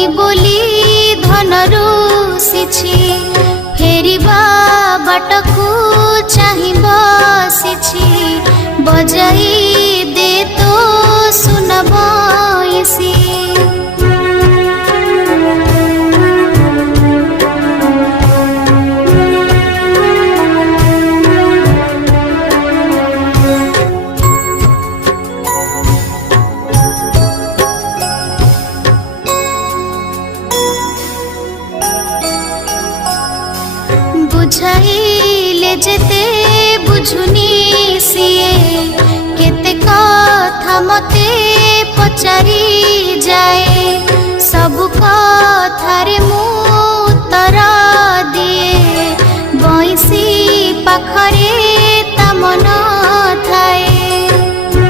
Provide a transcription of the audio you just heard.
भौनी बोली धन रुषिछि फेरिबा बाटकू चाहि बसिछि बजाई दे तो सुनब इसी। बुझाइले जेते बुझुनी सिए केते कथा मते पचारी जाए सब कथारे मु उत्तर दिए बइसी पाखरे ता मन